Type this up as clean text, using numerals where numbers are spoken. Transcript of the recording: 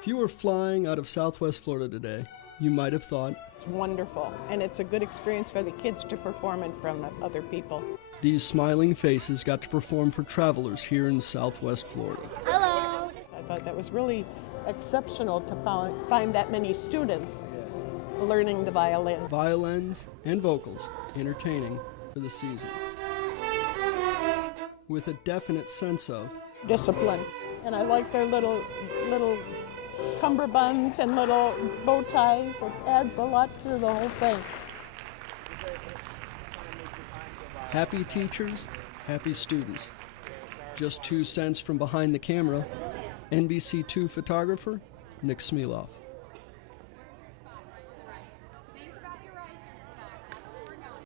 If you were flying out of Southwest Florida today, you might have thought, It's wonderful, and it's a good experience for the kids to perform in front of other people. these smiling faces got to perform for travelers here in Southwest Florida. Hello! I thought that was really exceptional to find that many students learning the violin. Violins and vocals entertaining for the season, with a definite sense of Discipline. And I like their little cummerbunds and little bow ties. It adds a lot to the whole thing. happy teachers, happy students. Just 2 cents from behind the camera, NBC2 photographer Nick Smiloff.